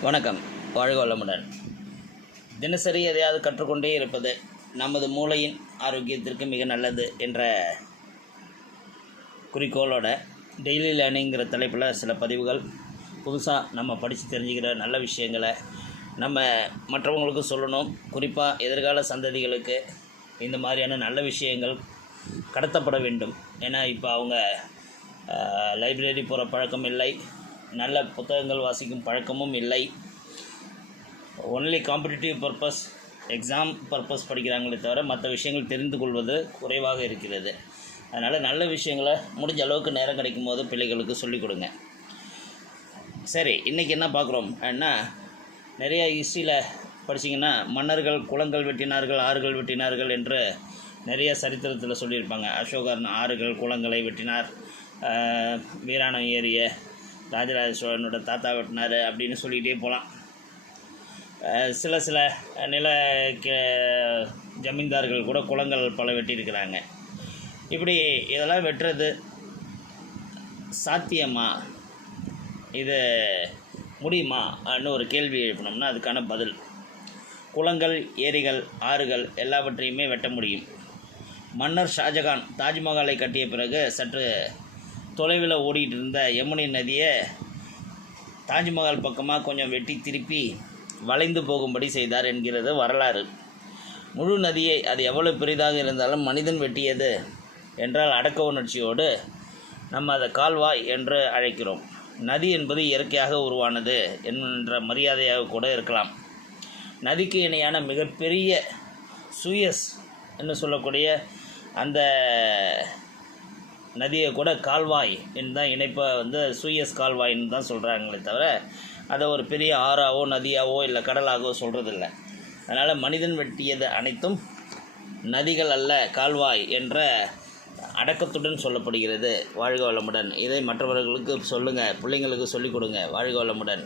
வணக்கம். வாழ்க வளமுடன். தினசரி எதையாவது கற்றுக்கொண்டே இருப்பது நமது மூளையின் ஆரோக்கியத்திற்கு மிக நல்லது என்ற குறிக்கோளோட டெய்லி லேர்னிங்கிற தலைப்பில் சில பதிவுகள். புதுசாக நம்ம படித்து தெரிஞ்சுக்கிற நல்ல விஷயங்களை நம்ம மற்றவங்களுக்கு சொல்லணும். குறிப்பாக எதிர்கால சந்ததிகளுக்கு இந்த மாதிரியான நல்ல விஷயங்கள் கடத்தப்பட வேண்டும். ஏன்னா இப்போ அவங்க லைப்ரரி போகிற பழக்கம் இல்லை. நல்ல புத்தகங்கள் வாசிக்கும் பழக்கமும் இல்லை. Only competitive purpose exam purpose படிக்கிறாங்களே தவிர மற்ற விஷயங்கள் தெரிந்து கொள்வது குறைவாக இருக்கிறது. அதனால் நல்ல விஷயங்களை முடிஞ்ச அளவுக்கு நேரம் கிடைக்கும் போது பிள்ளைகளுக்கு சொல்லிக் கொடுங்க. சரி இன்றைக்கி என்ன பார்க்குறோம் என்ன நிறைய ஹிஸ்ட்ரியில் படிச்சிங்கன்னா மன்னர்கள் குளங்கள் வெட்டினார்கள் ஆறுகள் வெட்டினார்கள் என்று நிறைய சரித்திரத்தில் சொல்லியிருப்பாங்க. அசோகர் ஆறுகள் குளங்களை வெட்டினார். வீராணம் ஏரிய ராஜராஜ சோழனோட தாத்தா வெட்டினார் அப்படின்னு சொல்லிகிட்டே போகலாம் சில சில நில கே- ஜமீன்தார்கள் கூட குளங்கள் பல வெட்டியிருக்கிறாங்க. இப்படி இதெல்லாம் வெட்டுறது சாத்தியமா? இது முடியுமா? அப்படின்னு ஒரு கேள்வி எழுப்பினோம்னா அதுக்கான பதில். குளங்கள் ஏரிகள் ஆறுகள் எல்லாவற்றையுமே வெட்ட முடியும். மன்னர் ஷாஜகான் தாஜ்மஹாலை கட்டிய பிறகு சற்று தொலைவில் ஓடிக்கிட்டு இருந்த யமுனை நதியை தாஜ்மஹால் பக்கமாக கொஞ்சம் வெட்டி திருப்பி வளைந்து போகும்படி செய்தார் என்கிறது வரலாறு. முழு நதியை அது எவ்வளவு பெரிதாக இருந்தாலும் மனிதன் வெட்டியது என்றால் அடக்க உணர்ச்சியோடு நம்ம அதை கால்வாய் என்று அழைக்கிறோம். நதி என்பது இயற்கையாக உருவானது என்கின்ற மரியாதையாக கூட இருக்கலாம். நதிக்கு இணையான மிகப்பெரிய சுயஸ் என்று சொல்லக்கூடிய அந்த நதியை கூட கால்வாய் என்று தான் இணைப்பை வந்து சூயஸ் கால்வாய்ன்னு தான் சொல்கிறாங்களே தவிர அதை ஒரு பெரிய ஆறாவோ நதியாவோ இல்லை கடலாகவோ சொல்கிறதில்ல அதனால் மனிதன் வெட்டியது அனைத்தும் நதிகள் அல்ல கால்வாய் என்ற அடக்கத்துடன் சொல்லப்படுகிறது. வாழ்க வளமுடன். இதை மற்றவர்களுக்கு சொல்லுங்கள் பிள்ளைங்களுக்கு சொல்லிக் கொடுங்க. வாழ்க வளமுடன்.